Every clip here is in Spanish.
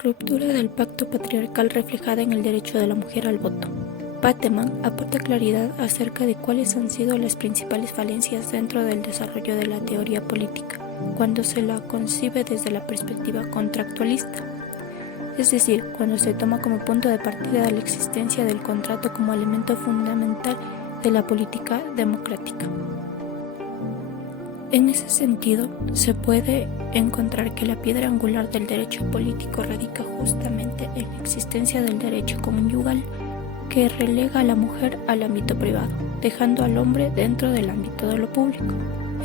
Ruptura del pacto patriarcal reflejada en el derecho de la mujer al voto. Pateman aporta claridad acerca de cuáles han sido las principales falencias dentro del desarrollo de la teoría política, cuando se la concibe desde la perspectiva contractualista, es decir, cuando se toma como punto de partida la existencia del contrato como elemento fundamental de la política democrática. En ese sentido, se puede encontrar que la piedra angular del derecho político radica justamente en la existencia del derecho conyugal, que relega a la mujer al ámbito privado, dejando al hombre dentro del ámbito de lo público.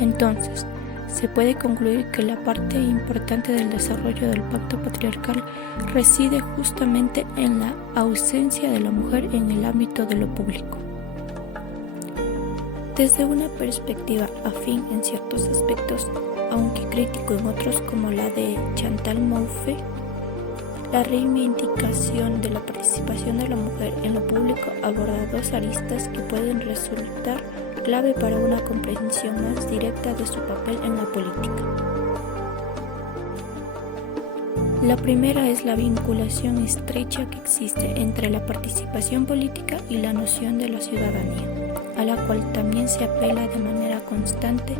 Entonces, se puede concluir que la parte importante del desarrollo del pacto patriarcal reside justamente en la ausencia de la mujer en el ámbito de lo público. Desde una perspectiva afín en ciertos aspectos, aunque crítico en otros como la de Chantal Mouffe, la reivindicación de la participación de la mujer en lo público aborda dos aristas que pueden resultar clave para una comprensión más directa de su papel en la política. La primera es la vinculación estrecha que existe entre la participación política y la noción de la ciudadanía, a la cual también se apela de manera constante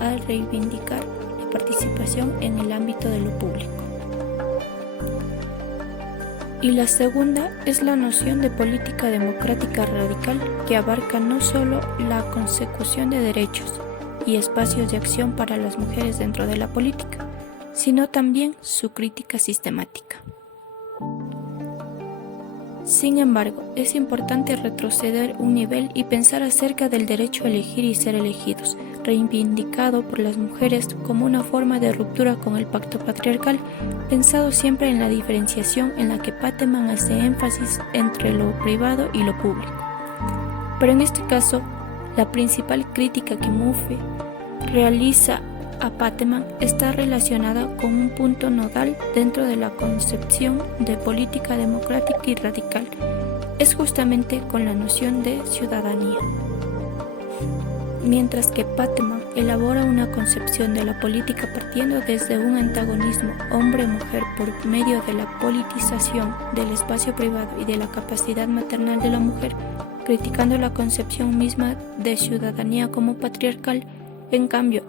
al reivindicar la participación en el ámbito de lo público. Y la segunda es la noción de política democrática radical, que abarca no solo la consecución de derechos y espacios de acción para las mujeres dentro de la política, sino también su crítica sistemática. Sin embargo, es importante retroceder un nivel y pensar acerca del derecho a elegir y ser elegidos, reivindicado por las mujeres como una forma de ruptura con el pacto patriarcal, pensado siempre en la diferenciación en la que Pateman hace énfasis entre lo privado y lo público. Pero en este caso, la principal crítica que Mouffe realiza a Pateman está relacionada con un punto nodal dentro de la concepción de política democrática y radical, es justamente con la noción de ciudadanía. Mientras que Pateman elabora una concepción de la política partiendo desde un antagonismo hombre-mujer por medio de la politización del espacio privado y de la capacidad maternal de la mujer, criticando la concepción misma de ciudadanía como patriarcal, en cambio,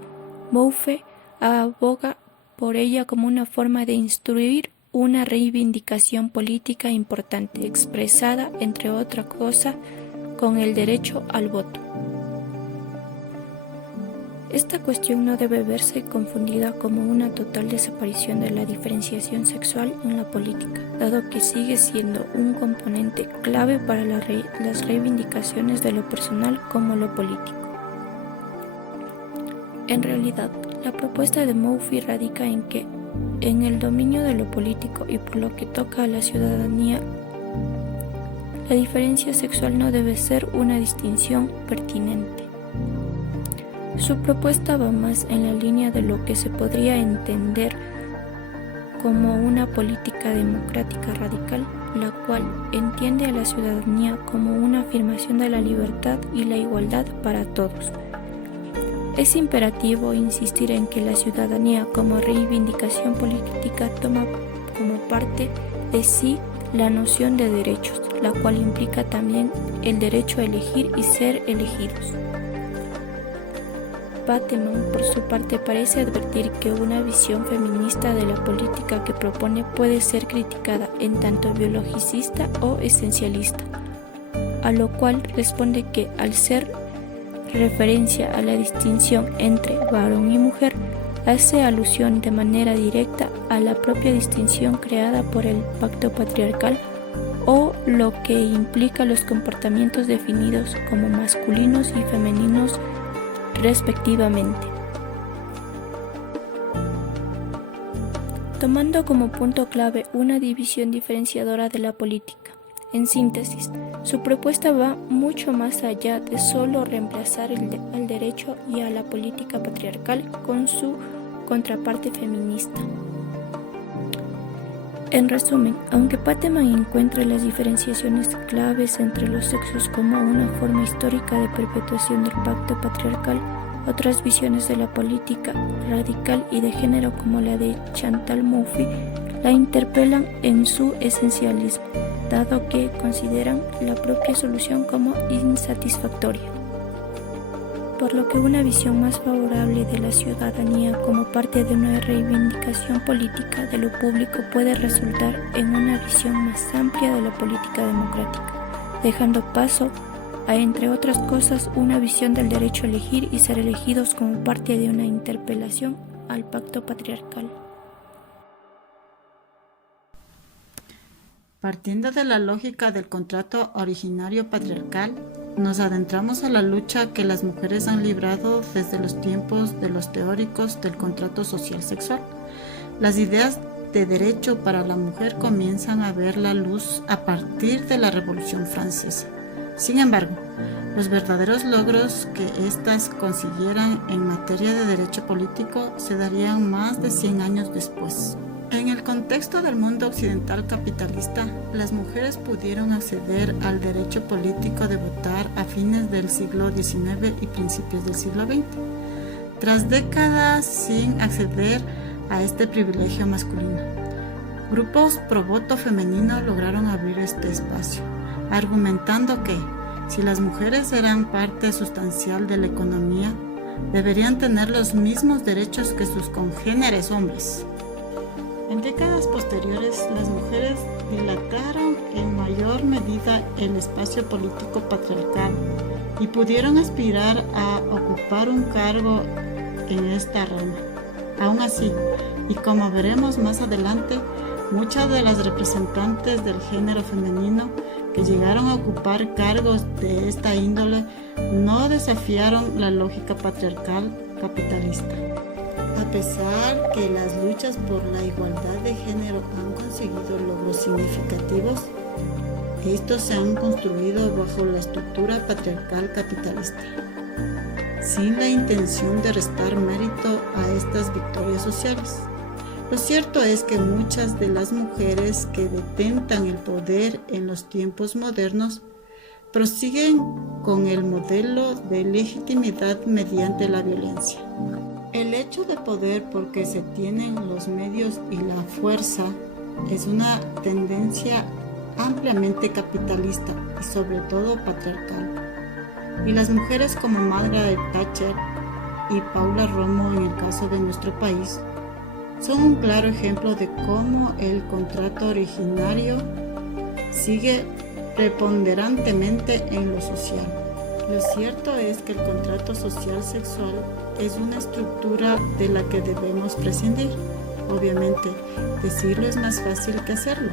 Mouffe aboga por ella como una forma de instruir una reivindicación política importante, expresada, entre otra cosa, con el derecho al voto. Esta cuestión no debe verse confundida como una total desaparición de la diferenciación sexual en la política, dado que sigue siendo un componente clave para las reivindicaciones de lo personal como lo político. En realidad, la propuesta de Mouffe radica en que, en el dominio de lo político y por lo que toca a la ciudadanía, la diferencia sexual no debe ser una distinción pertinente. Su propuesta va más en la línea de lo que se podría entender como una política democrática radical, la cual entiende a la ciudadanía como una afirmación de la libertad y la igualdad para todos. Es imperativo insistir en que la ciudadanía como reivindicación política toma como parte de sí la noción de derechos, la cual implica también el derecho a elegir y ser elegidos. Pateman, por su parte, parece advertir que una visión feminista de la política que propone puede ser criticada en tanto biologicista o esencialista, a lo cual responde que, al ser referencia a la distinción entre varón y mujer, hace alusión de manera directa a la propia distinción creada por el pacto patriarcal o lo que implica los comportamientos definidos como masculinos y femeninos respectivamente. Tomando como punto clave una división diferenciadora de la política. En síntesis, su propuesta va mucho más allá de solo reemplazar al derecho y a la política patriarcal con su contraparte feminista. En resumen, aunque Pateman encuentra las diferenciaciones claves entre los sexos como una forma histórica de perpetuación del pacto patriarcal, otras visiones de la política radical y de género como la de Chantal Mouffe la interpelan en su esencialismo, dado que consideran la propia solución como insatisfactoria. Por lo que una visión más favorable de la ciudadanía como parte de una reivindicación política de lo público puede resultar en una visión más amplia de la política democrática, dejando paso a, entre otras cosas, una visión del derecho a elegir y ser elegidos como parte de una interpelación al pacto patriarcal. Partiendo de la lógica del contrato originario patriarcal, nos adentramos a la lucha que las mujeres han librado desde los tiempos de los teóricos del contrato social sexual. Las ideas de derecho para la mujer comienzan a ver la luz a partir de la Revolución Francesa. Sin embargo, los verdaderos logros que éstas consiguieran en materia de derecho político se darían más de 100 años después. En el contexto del mundo occidental capitalista, las mujeres pudieron acceder al derecho político de votar a fines del siglo XIX y principios del siglo XX, tras décadas sin acceder a este privilegio masculino. Grupos pro voto femenino lograron abrir este espacio, argumentando que, si las mujeres eran parte sustancial de la economía, deberían tener los mismos derechos que sus congéneres hombres. En décadas posteriores, las mujeres dilataron en mayor medida el espacio político patriarcal y pudieron aspirar a ocupar un cargo en esta rama. Aún así, y como veremos más adelante, muchas de las representantes del género femenino que llegaron a ocupar cargos de esta índole no desafiaron la lógica patriarcal capitalista. A pesar que las luchas por la igualdad de género han conseguido logros significativos, estos se han construido bajo la estructura patriarcal capitalista, sin la intención de restar mérito a estas victorias sociales. Lo cierto es que muchas de las mujeres que detentan el poder en los tiempos modernos prosiguen con el modelo de legitimidad mediante la violencia. El hecho de poder porque se tienen los medios y la fuerza es una tendencia ampliamente capitalista y sobre todo patriarcal. Y las mujeres como Margaret Thatcher y Paula Romo en el caso de nuestro país son un claro ejemplo de cómo el contrato originario sigue preponderantemente en lo social. Lo cierto es que el contrato social sexual es una estructura de la que debemos prescindir. Obviamente, decirlo es más fácil que hacerlo,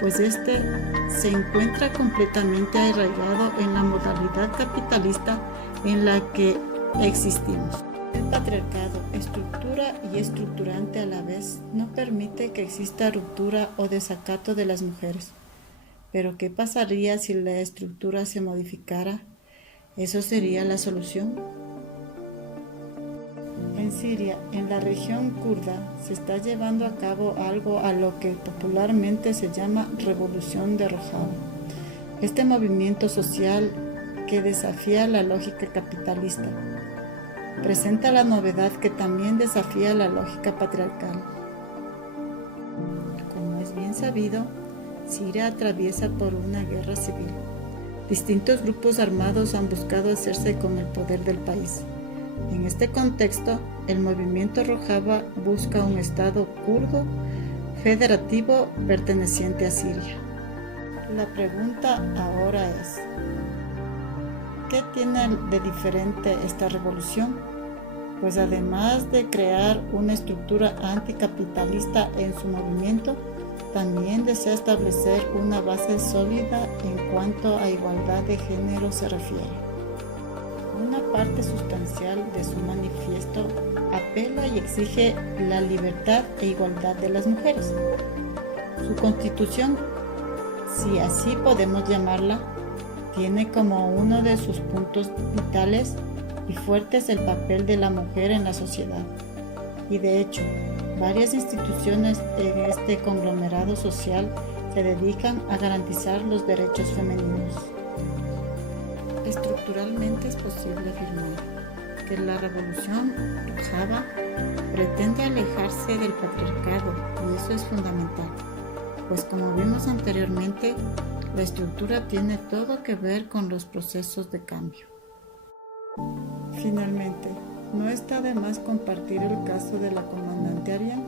pues este se encuentra completamente arraigado en la modalidad capitalista en la que existimos. El patriarcado, estructura y estructurante a la vez, no permite que exista ruptura o desacato de las mujeres. Pero ¿qué pasaría si la estructura se modificara? ¿Eso sería la solución? En Siria, en la región kurda, se está llevando a cabo algo a lo que popularmente se llama Revolución de Rojava. Este movimiento social que desafía la lógica capitalista presenta la novedad que también desafía la lógica patriarcal. Como es bien sabido, Siria atraviesa por una guerra civil. Distintos grupos armados han buscado hacerse con el poder del país. En este contexto, el movimiento Rojava busca un estado kurdo federativo perteneciente a Siria. La pregunta ahora es, ¿qué tiene de diferente esta revolución? Pues además de crear una estructura anticapitalista en su movimiento, también desea establecer una base sólida en cuanto a igualdad de género se refiere. Una parte sustancial de su manifiesto apela y exige la libertad e igualdad de las mujeres. Su constitución, si así podemos llamarla, tiene como uno de sus puntos vitales y fuertes el papel de la mujer en la sociedad. Y de hecho, varias instituciones en este conglomerado social se dedican a garantizar los derechos femeninos. Estructuralmente es posible afirmar que la revolución Rojava pretende alejarse del patriarcado y es eso es fundamental, pues como vimos anteriormente, la estructura tiene todo que ver con los procesos de cambio. Finalmente, no está de más compartir el caso de la comandante Arián,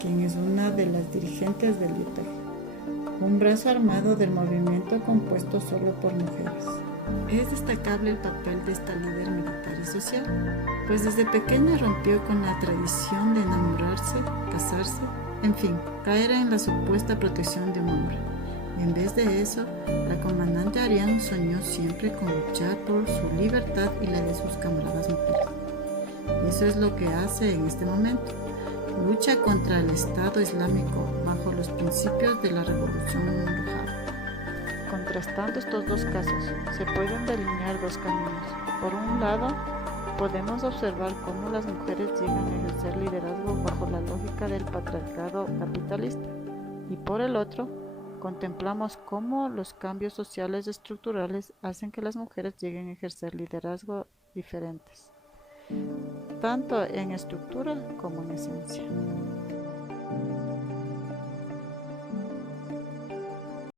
quien es una de las dirigentes del IETEG, un brazo armado del movimiento compuesto solo por mujeres. Es destacable el papel de esta líder militar y social, pues desde pequeña rompió con la tradición de enamorarse, casarse, en fin, caer en la supuesta protección de un hombre. En vez de eso, la comandante Arián soñó siempre con luchar por su libertad y la de sus camaradas mujeres. Eso es lo que hace en este momento. Lucha contra el Estado Islámico bajo los principios de la Revolución Mujahid. Contrastando estos dos casos, se pueden delinear dos caminos. Por un lado, podemos observar cómo las mujeres llegan a ejercer liderazgo bajo la lógica del patriarcado capitalista, y por el otro, contemplamos cómo los cambios sociales estructurales hacen que las mujeres lleguen a ejercer liderazgo diferentes, tanto en estructura como en esencia.